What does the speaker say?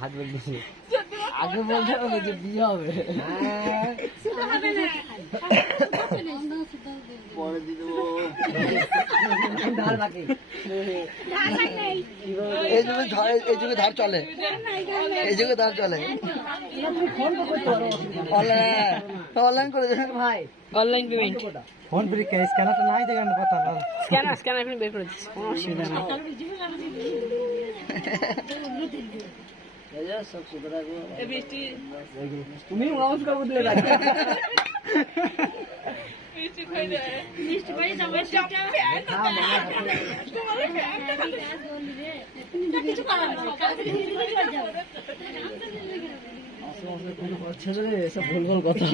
হাত বেঁধেছে আগে বলতে হবে যে বিয়ে হবে পরে দিয়ে দেবো এই যুগে ধার চলে অনলাইন করে ভাই অনলাইন পেমেন্ট ফোন পে স্ক্যানারটা নাই দেখেন কথা না স্ক্যানার এখন বের করে দিচ্ছি কোনো অসুবিধা নেই সব সুবিধা তুমি নমস্কার করে দিলে মিষ্টি খাই দে মিষ্টি খাই যাবে সেটা কিছু করার না কালকে মিষ্টি খাই যাবে আসলে কোনো কথা ছেড়ে এসব ভুল কথা